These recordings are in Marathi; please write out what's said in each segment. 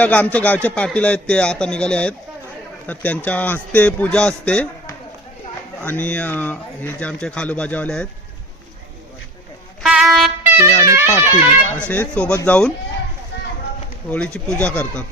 आमच्या गावचे पाटील आहेत ते आता निघाले आहेत, तर त्यांच्या हस्ते पूजा असते आणि हे जे आमचे खालूबाजावाले आहेत ते आणि पाटील असे सोबत जाऊन होळीची पूजा करतात.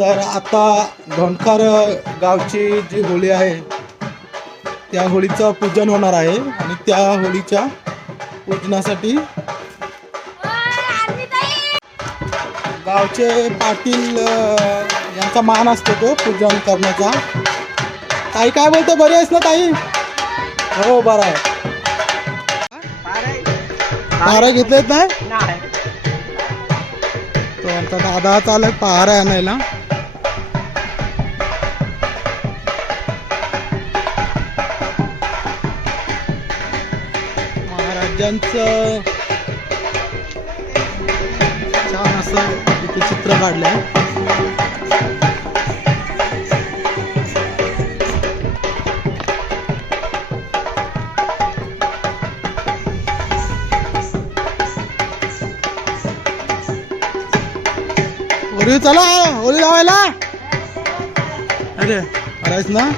तर आता धोंडकर गावची जी होळी आहे त्या होळीचं पूजन होणार आहे आणि त्या होळीच्या पूजनासाठी गावचे पाटील यांचा मान असतो तो पूजन करण्याचा. ताई काय बोलतो, बरी आहेस ना ताई? हो बरं आहे. पहारा घेतलेत नाही तो आमचा दादा चालक पहारा आणायला. महाराजांचं छान असं इथे चित्र काढलंय. होळी चला, होळी लावायला. अरे अरेच ना.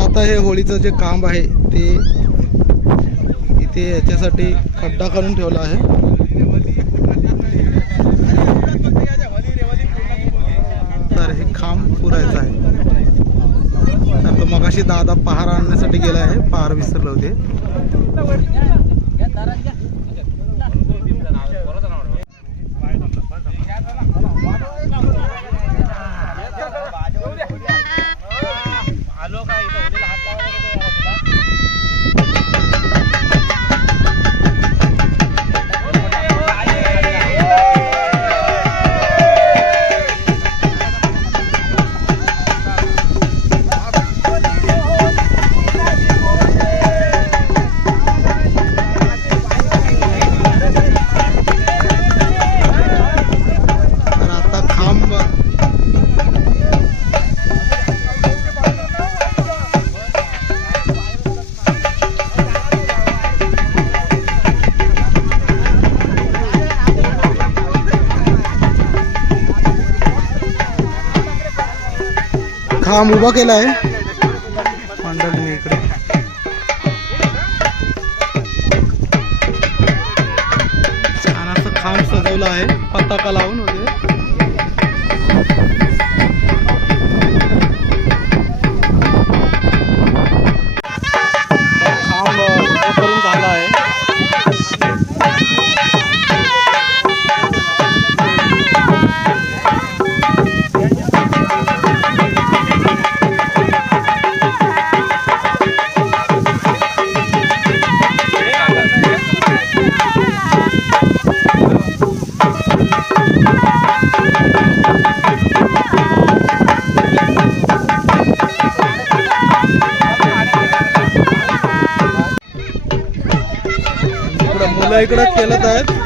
आता हे होळीचं जे काम आहे ते इथे याच्यासाठी खड्डा करून ठेवला आहे. तर हे खांब पुरायचं आहे. तर तो मगाशी दादा पहार आणण्यासाठी गेला आहे, पहार विसरले होते. खांब उभा केला आहे मंडळीने इकडे. बनवलं आहे पताका लावून वगैरे. खांब उभा करून झाला आहे. मुलं इकडे खेळत आहेत.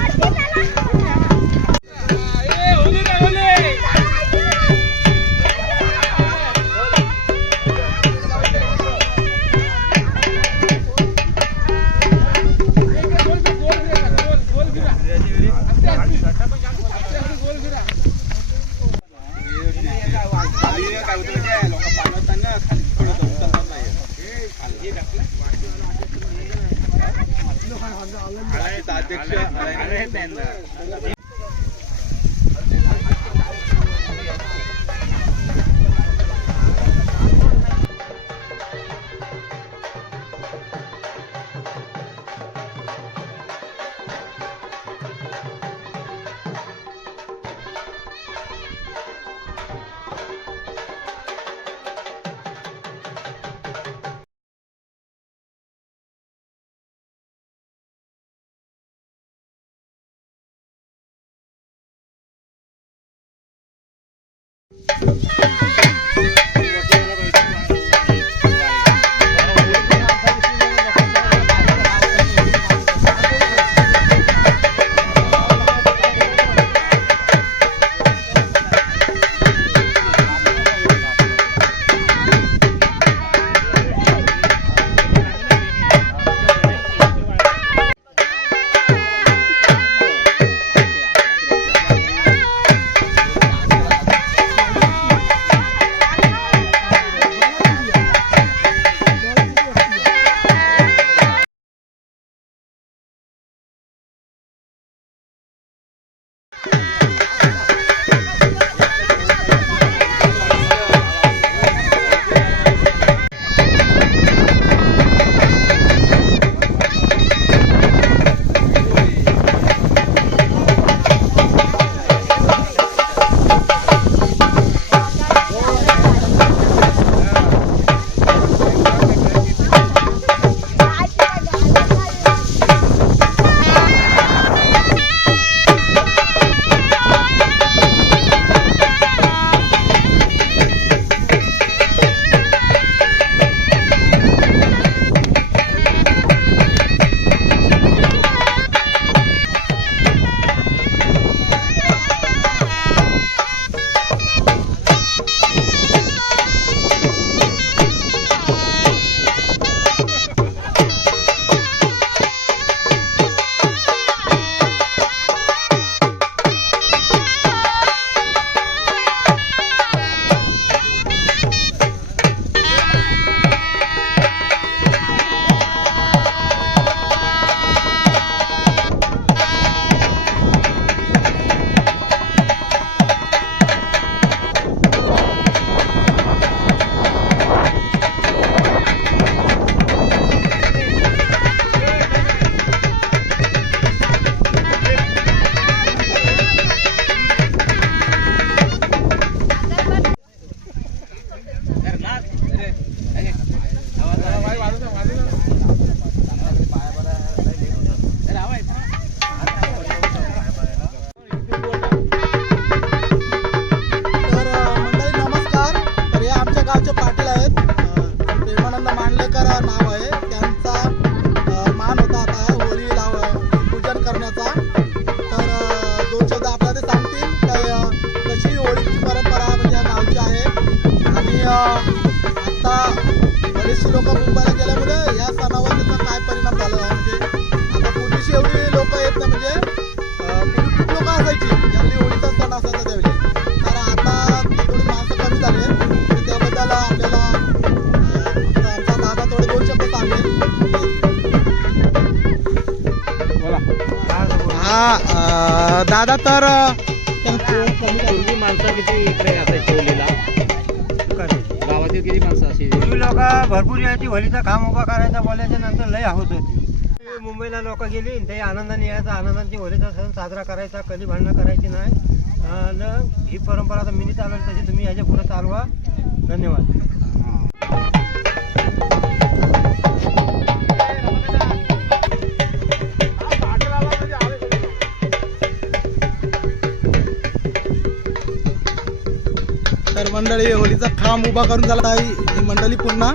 हा दादा तर पूर्वी माणसं किती इकडे असायची होलीला? गावातील किती माणसं अशी? पूर्वी लोक भरपूर यायची, होलीचा खांब उभा करायचा, बोलायच्या नंतर लय हौस होती. मुंबईला लोक गेली, ते आनंदाने यायचा, आनंदाची होलीचा सण साजरा करायचा, कधी भांडणं करायची नाही. आणि ही परंपरा आता मी चालवली, तशी तुम्ही याच्या पुढे चालवा. धन्यवाद. तर मंडळी होलीचा खांब उभा करून झाला आहे. ही मंडळी पुन्हा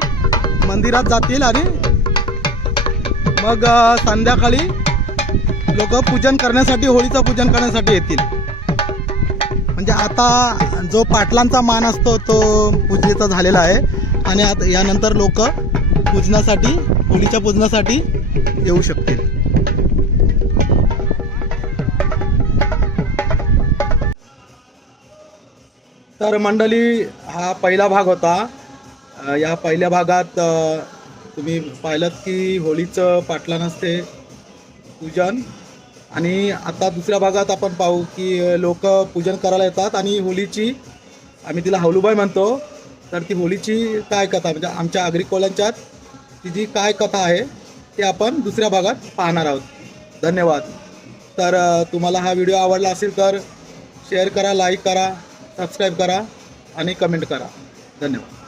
मंदिरात जातील आणि मग संध्याकाळी लोक पूजन करण्यासाठी, होळीचं पूजन करण्यासाठी येतील. म्हणजे आता जो पाटलांचा मान असतो तो पूजेचा झालेला आहे आणि आता यानंतर लोक पूजनासाठी, होळीच्या पूजनासाठी येऊ शकतील. तर मंडळी हा पहिला भाग होता. या पहिल्या भागात तुम्ही पाहिलं की होळीचं पाटलान असते पूजन, आणि आता दुसऱ्या भागात आपण पाहू की लोक पूजन करायला येतात आणि होळीची, आम्ही तिला हौलूबाई म्हणतो, तर ती होळीची काय कथा, म्हणजे आमच्या आगरी कोळ्यांच्यात तिची काय कथा आहे ते आपण दुसऱ्या भागात पाहणार आहोत. धन्यवाद. तर तुम्हाला हा व्हिडिओ आवडला असेल तर शेअर करा, लाईक करा, सबस्क्राईब करा आणि कमेंट करा. धन्यवाद.